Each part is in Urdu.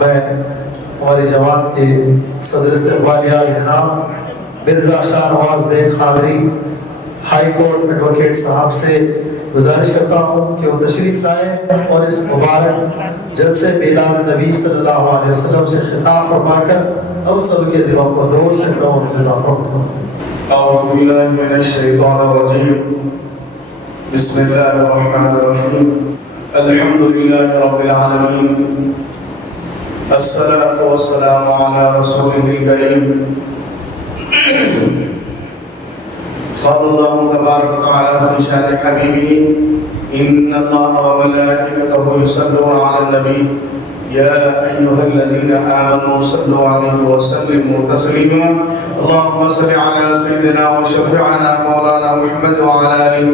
میں ہماری جماعت کے صدر استقبالیہ جناب Mirza Shah Nawaz Baig Qadri high court advocate صاحب سے گزارش کرتا ہوں کہ وہ تشریف لائیں اور اس مبارک جلسے میلاد نبی صلی اللہ علیہ وسلم سے خطاب فرما کر ہم سب کے دلوں کو نور سے نور جلا فرمائیں۔ اعوذ باللہ من الشیطان الرجیم، بسم اللہ الرحمن الرحیم، الحمد للہ رب العالمین، الصلاة والسلام علی رسولہ الکریم۔ قال اللہ تبارک وتعالی فی شأن حبیبہ ان اللہ وملائکتہ یصلون علی النبی یا ایھا الذین آمنوا صلوا علیہ وسلموا تسلیما۔ اللهم صل على سيدنا وشفيعنا مولانا محمد وعلى آل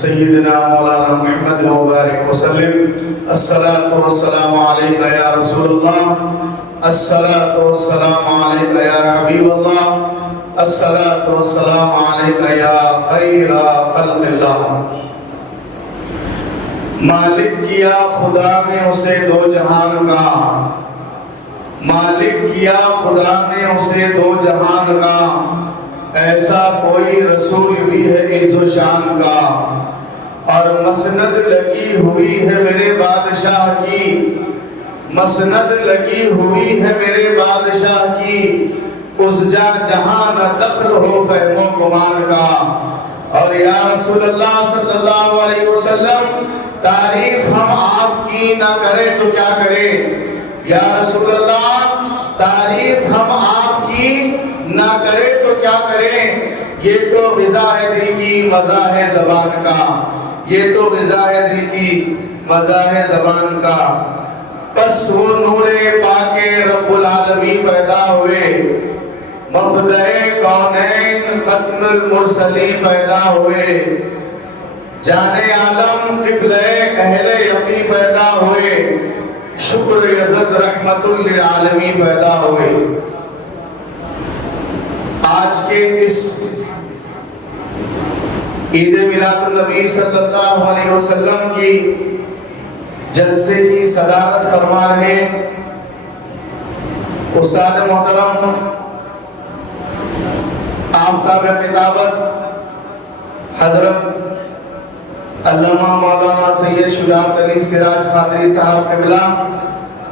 سيدنا مولانا محمد وبارك وسلم۔ الصلاة والسلام عليك يا رسول الله، الصلاة والسلام عليك يا حبيب الله، الصلاة والسلام عليك يا خير خلق الله۔ مالک کیا خدا نے اسے دو جہان کا، مالک کیا خدا نے اسے دو جہان کا، ایسا کوئی رسول بھی ہے عز و شان کا، اور مسند لگی ہوئی ہے میرے بادشاہ کی، مسند لگی ہوئی ہے میرے بادشاہ کی، اس جا جہاں نہ دخل ہو فہم و گمان کا۔ اور یا رسول اللہ صلی اللہ علیہ وسلم، تعریف ہم آپ کی نہ کریں تو کیا کریں؟ یا رسول اللہ، تعریف ہم آپ کی نہ کریں تو کیا کریں؟ یہ تو غذا ہے دل کی مزہ ہے زبان کا، یہ تو غذا ہے دل کی مزہ ہے زبان کا۔ بس وہ نور پاک رب العالمین پیدا ہوئے، مبدأ کونین ختم المرسلین پیدا ہوئے، جانے عالم قبلہ اہل یقین پیدا ہوئے، شکر یزد رحمت للعالمین پیدا ہوئے۔ آج کے اس عید میلاد النبی صلی اللہ علیہ وسلم کی جلسے کی صدارت فرما رہے استاد محترم آفتاب خطابت حضرت علامہ مولانا سید شجاعت علی سراج قادری صاحب قبلہ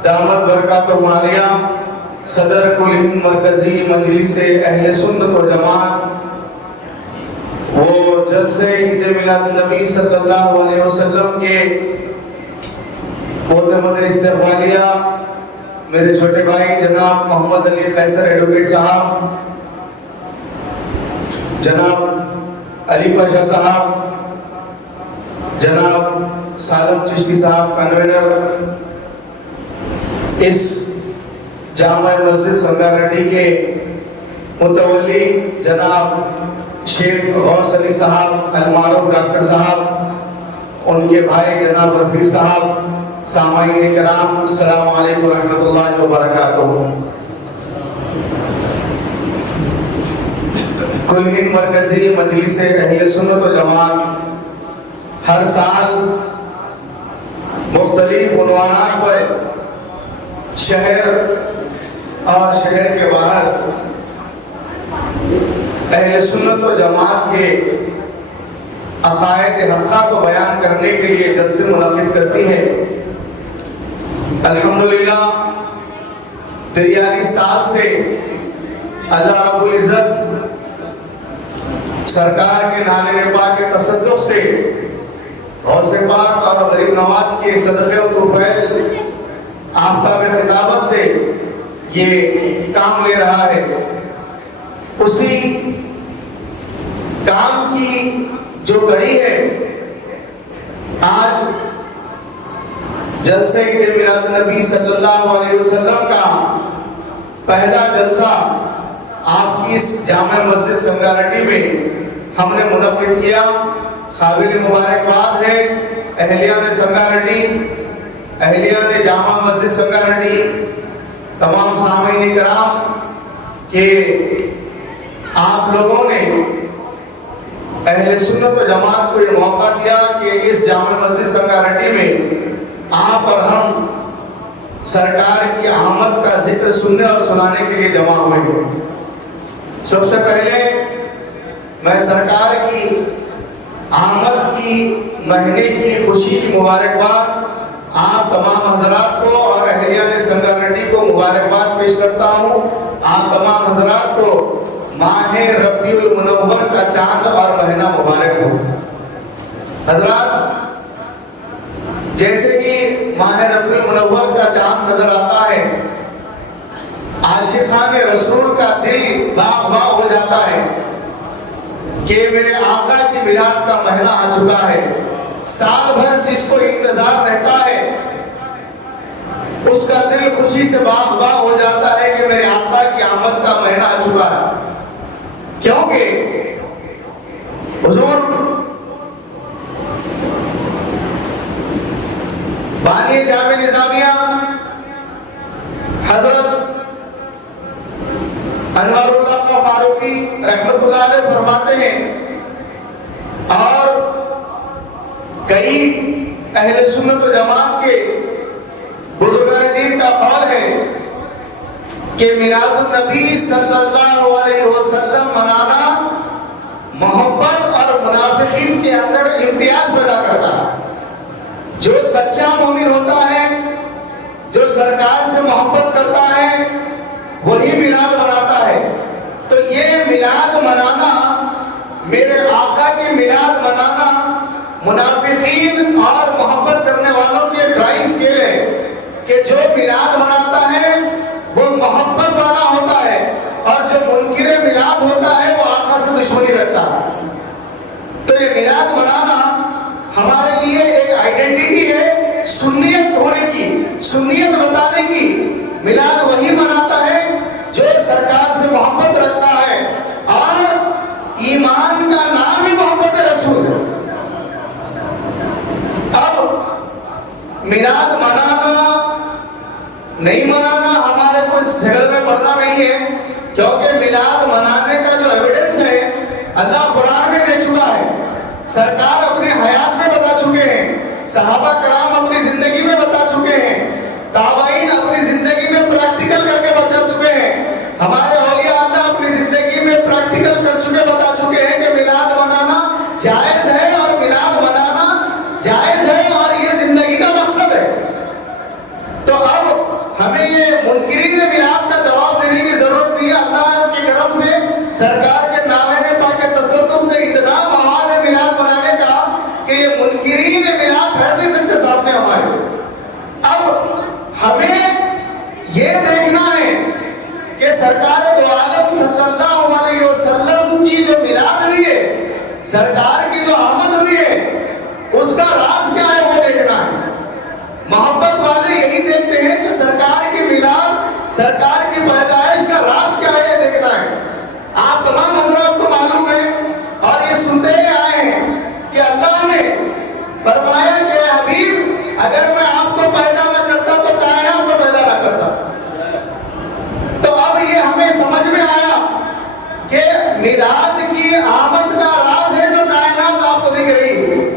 دامت برکاتہ عالیہ، صدر کل ہند مرکزی مجلس اہل سنت و جماعت، وہ جلسے عید میلاد النبی صلی اللہ علیہ وسلم کے معتمد استقبالیہ میرے چھوٹے بھائی جناب محمد علی قیصر ایڈوکیٹ صاحب، جناب علی پاشا صاحب، جناب سالم چشتی صاحب کنوینر، اس جامع مسجد سنگاریڈی کے متولی جناب شیخ غوث علی صاحب المعروف ڈاکٹر صاحب، ان کے بھائی جناب رفیق صاحب، سامعین کرام السلام علیکم ورحمۃ اللہ وبرکاتہ۔ کل ہند مرکزی مجلس اہل سنت و جماعت ہر سال مختلف عنوانات پر شہر اور شہر کے باہر اہل سنت و جماعت کے عقائد حقہ کو بیان کرنے کے لیے جلسے منعقد کرتی ہے۔ الحمدللہ 43 سال سے اللہ رب العزت سرکار کے نانے پاک کے تصدق سے غوث پاک اور غریب نواز کے صدقے و طفیل آفتاب خطابت سے یہ کام لے رہا ہے۔ اسی کام کی جو کڑی ہے، آج جلسہ عید میلاد نبی صلی اللہ علیہ وسلم کا پہلا جلسہ آپ کی اس جامع مسجد سنگاریڈی میں ہم نے منعقد کیا۔ قابل مبارکباد ہے اہلیان سنگاریڈی، اہلیان جامع مسجد سنگاریڈی، تمام سامعین کرام کہ آپ لوگوں نے اہل سنت و جماعت کو یہ موقع دیا کہ اس جامع مسجد سنگاریڈی میں آپ اور ہم سرکار کی آمد کا ذکر سننے اور سنانے کے لیے جمع ہوئے ہیں۔ سب سے پہلے میں سرکار کی آمد کی مہینے کی خوشی کی مبارکباد آپ تمام حضرات کو اور اہلیان سنگر ریڈی کو مبارکباد پیش کرتا ہوں۔ آپ تمام حضرات کو ماہ ربیع المنور کا چاند اور مہینہ مبارک ہو۔ حضرات، جیسے ہی ماہ ربیع المنور کا چاند نظر آتا ہے، عاشقان رسول کا دل باغ باغ ہو جاتا ہے کہ میرے آقا کی میلاد کا مہینہ آ چکا ہے۔ سال بھر جس کو انتظار رہتا ہے اس کا دل خوشی سے باغ باغ ہو جاتا ہے کہ میرے آقا کی آمد کا مہینہ آ چکا ہے، کیونکہ حضور بانی جامع نظامیہ حضرت انوار اللہ خان فاروقی رحمت اللہ علیہ فرماتے ہیں، اور کئی اہل سنت و جماعت کے بزرگان دین کا قول ہے کہ میلاد النبی صلی اللہ علیہ وسلم منانا محبت اور منافقین کے اندر امتیاز پیدا کرتا ہے۔ جو سچا مومن ہوتا ہے، جو سرکار سے محبت کرتا ہے، وہی میلاد مناتا ہے۔ تو یہ میلاد منانا، میرے آقا کی میلاد منانا، منافقین اور محبت کرنے والوں کی ڈرائنگ اسکیل ہے کہ جو میلاد مناتا ہے وہ محبت والا ہوتا ہے، اور جو منکر میلاد ہوتا ہے وہ آقا سے دشمنی رکھتا ہے۔ تو یہ میلاد منانا ہمارے لیے ایک آئیڈینٹی ہے سنیت ہونے کی، سنیت بتانے کی۔ میلاد وہی مناتا ہے جو سرکار سے محبت رکھتا ہے، اور ایمان کا نام ہی محبت رسول ہے۔ اب میلاد منانا نہیں منانا ہمارے کوئی جھگڑے میں پڑنا نہیں ہے، کیونکہ میلاد منانے کا جو ایویڈنس ہے اللہ قرآن میں دے چکا ہے، سرکار اپنی حیات میں بتا چکے ہیں، صحابہ کرام اپنی زندگی میں بتا چکے ہیں، تابعین اپنی زندگی میں پریکٹیکل کر کے بتا چکے ہیں، ہمارے اولیاء اللہ اپنی زندگی میں پریکٹیکل کر چکے بتا چکے ہیں کہ میلاد منانا جائز ہے، اور میلاد منانا جائز ہے، اور یہ زندگی کا مقصد ہے۔ تو اب ہمیں یہ منکرین میلاد کا جواب دینے کی ضرورت نہیں ہے۔ اللہ کے کرم سے سرکار کے نامے پاک کے تصدق سے اتنا مواد ہے میلاد منانے کا کہ یہ منکرین میلاد ٹھہر نہیں سکتے سامنے ہمارے۔ اب ہمیں یہ دیکھنا ہے کہ سرکار دو عالم صلی اللہ علیہ وسلم کی جو میلاد ہوئی ہے، سرکار کی جو آمد ہوئی ہے، اس کا راز کیا ہے وہ دیکھنا ہے۔ محبت والے یہی دیکھتے ہیں کہ سرکار کی میلاد، سرکار کی پیدائش کا راز کیا ہے یہ دیکھنا ہے۔ آپ تمام حضرات کو معلوم ہے اور یہ سنتے ہی آئے ہیں کہ اللہ نے فرمایا کہ حبیب اگر میں آپ کو پیدا نہ کرتا تو کائنات کو پیدا نہ کرتا۔ تو اب یہ ہمیں سمجھ میں آیا کہ میلاد کی آمد کا راز ہے جو کائنات آپ کو دکھ رہی ہے۔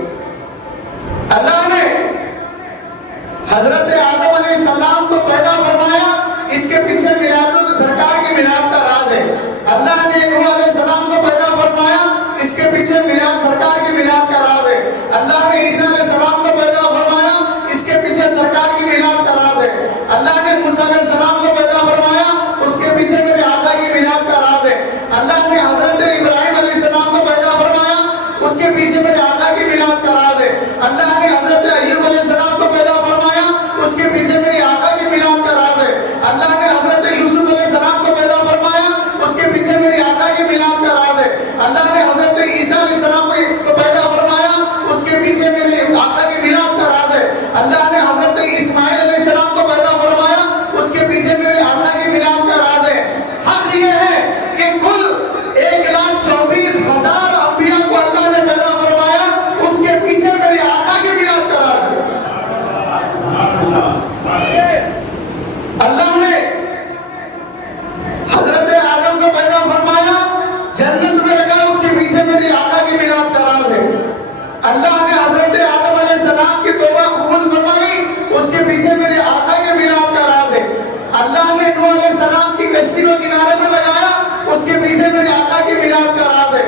میلاد کا راز ہے.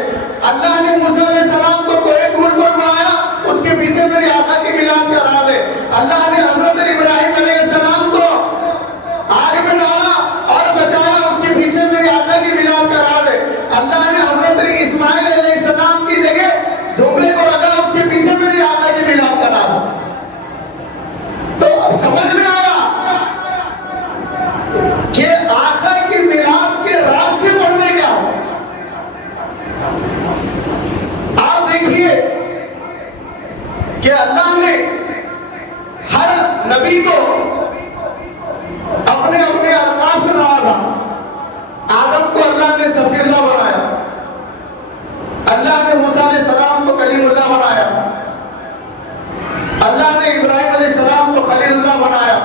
اللہ نے موسیٰ علیہ السلام کو کوہ طور پر بلایا, اس کے پیچھے میرے آقا کی میلاد کا راز ہے. اللہ نے حضرت ابراہیم علیہ السلام کو آگ میں ڈالا اور بچایا, اس کے پیچھے میرے آقا کی میلاد کا راز ہے. اللہ نے حضرت اسماعیل علیہ السلام کی جگہ دھومے کو رکھا, اس کے پیچھے میرے آقا کی میلاد کا راز ہے. تو اب سمجھ میں آیا کہ آقا کی میلاد کے راز کے پردے کیا ہو. آپ دیکھیے کہ اللہ نے ہر نبی کو اپنے اپنے القاب سے نوازا. آدم کو اللہ نے صفی اللہ بنایا, اللہ نے موسیٰ علیہ السلام کو کلیم اللہ بنایا, اللہ نے ابراہیم علیہ السلام کو خلیل اللہ بنایا,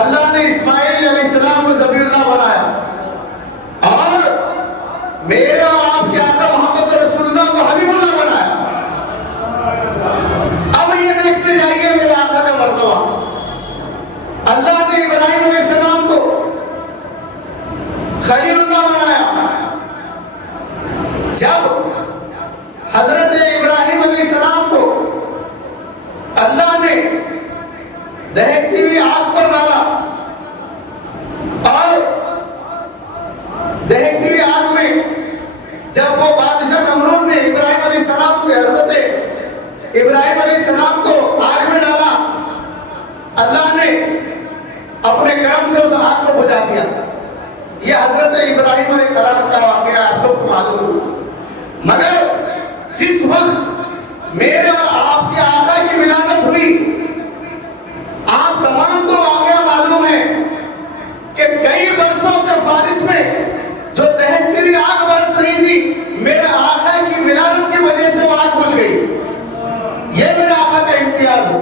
اللہ نے اسماعیل علیہ السلام کو ذبیح اللہ بنایا, اور میرے اور آپ کے آقا محمد رسول اللہ کو حبیب اللہ بنایا. اب یہ دیکھتے جائیے میرے آقا کا مرتبہ. اللہ نے ابراہیم علیہ السلام کو خلیل اللہ بنایا. جب حضرت ابراہیم علیہ السلام کو اللہ نے دہکتی ہوئی آگ پر ڈالا اور دہکتی ہوئی آگ میں جب وہ بادشاہ نمرود نے ابراہیم علیہ السلام کو حضرت ابراہیم علیہ السلام کو آگ میں ڈالا, اللہ نے اپنے کرم سے اس آگ کو بجھا دیا. یہ حضرت ابراہیم علیہ السلام کا واقعہ ہے, آپ سب کو معلوم. مگر جس وقت میرے اور آپ کے آقا کی ولادت ہوئی, آپ تمام کو واقعہ معلوم ہے کہ کئی برسوں سے فارس میں جو دہکتی ہوئی آگ برس رہی تھی, میرے آقا کی ولادت کی وجہ سے وہ آگ بجھ گئی. یہ میرے آقا کا امتیاز ہے.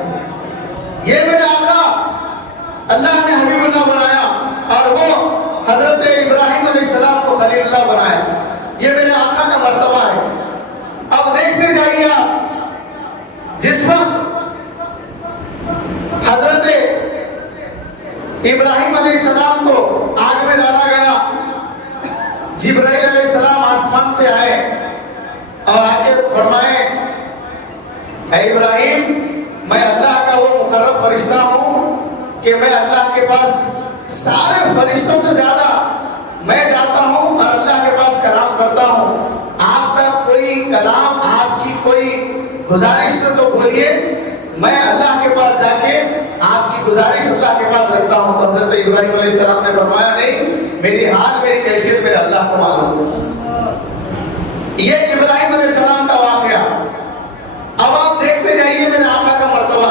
یہ میرے آقا اللہ نے حبیب اللہ بنایا اور وہ حضرت ابراہیم علیہ السلام کو خلیل اللہ بنایا. یہ میرے آقا کا مرتبہ ہے. اب دیکھتے جائیے آپ, جس وقت حضرت ابراہیم علیہ السلام کو آگ میں ڈالا گیا, جبرائیل علیہ السلام آسمان سے آئے اور آگے فرمائے, اے ابراہیم, میں اللہ کا وہ مقرب فرشتہ ہوں کہ میں اللہ کے پاس سارے فرشتوں سے زیادہ میں جاتا ہوں اور اللہ کے پاس کلام کرتا ہوں. آپ کا کوئی کلام, آپ کی کوئی گزارش ہے تو بولیے, میں اللہ کے پاس جا کے آپ کی گزارش اللہ کے پاس رکھتا ہوں. تو حضرت ابراہیم علیہ السلام نے فرمایا, نہیں, میری حال میری کیفیت میرے اللہ کو معلوم. یہ ابراہیم علیہ السلام کا واقعہ. اب آپ دیکھتے جائیے میرے آقا کا مرتبہ.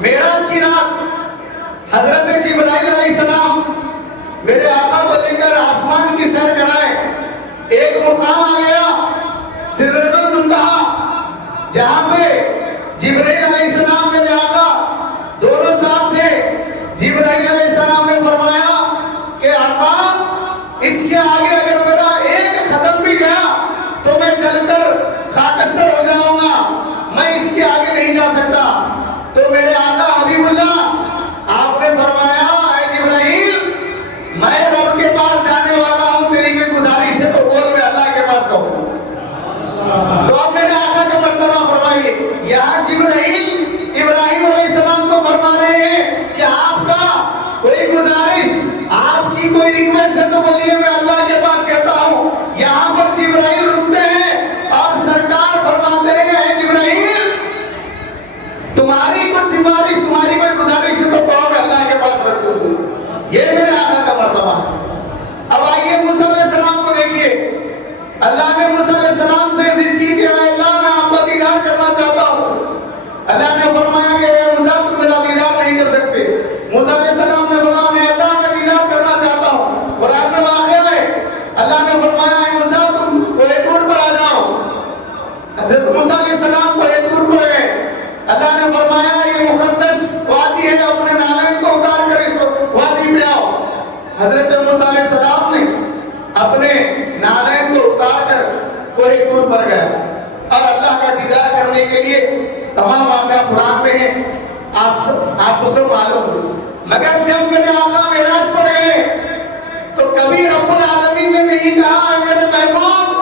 معراج کی رات حضرت جبرائیل علیہ السلام میرے آقا کو لے کر آسمان کی سیر کرائے. ایک مقام آ گیا سدرۃ المنتہا, جہاں پہ جبرائیل علیہ السلام میرے آقا دونوں ساتھ تھے. جبرائیل علیہ السلام نے فرمایا کہ آقا, اس کے آگے اگر میرا ایک قدم بھی گیا تو میں جل کر خاکستر ہو جاؤں گا, میں اس کے آگے نہیں جا سکتا. تو میرے آقا حبیب اللہ آپ نے فرمایا, اے جبرائیل, میں رب کے پاس جانے والا ہوں, تیری کوئی گزارش ہے تو بول, میں اللہ کے پاس کہوں. تو اب میرے آقا کا مرتبہ فرمائیے. یہاں جبرائیل ابراہیم علیہ السلام کو فرما رہے ہیں کہ آپ کا کوئی گزارش, آپ کی کوئی ریکویسٹ ہے تو بولیے, میں اللہ کے پاس کہتا ہوں. یہاں پر جبرائیل رکتے ہیں اور سرکار فرماتے ہیں, اے جبرائیل, تمہاری کوئی سفارش, تمہاری کوئی گزارش ہے تو کہو, میں اللہ کے پاس رکھ دوں. یہ میرے آقا کا مرتبہ ہے. اب آئیے موسیٰ علیہ السلام کو دیکھیے. اللہ نے موسیٰ علیہ السلام سے ضد کی کہ اے اللہ, میں آپ کا دیدار کرنا چاہتا ہوں. اللہ نے فرمایا کہ اے موسیٰ, تم میرا دیدار نہیں کر سکتے. موسیٰ علیہ السلام نے فرمایا, اے اللہ, میں دیدار کرنا چاہتا ہوں. قرآن میں واقعہ ہے, اللہ نے فرمایا, اے موسیٰ, تم کوہ طور پر آ جاؤ. حضرت موسیٰ علیہ السلام کوہ طور پر گئے. اللہ نے فرمایا, یہ مقدس وادی ہے, اپنے نالین کو اتار کر اس وادی پہ آؤ. حضرت موسیٰ علیہ السلام نے اپنے نالین کو اتار کر کوہ طور پر گیا اور اللہ کا دیدار کرنے کے لیے تمام واقعہ قرآن میں ہے, آپ کو سب معلوم ہے. مگر جب میرے آقا معراج پر گئے تو کبھی رب العالمین نے نہیں کہا, اے میرے محبوب,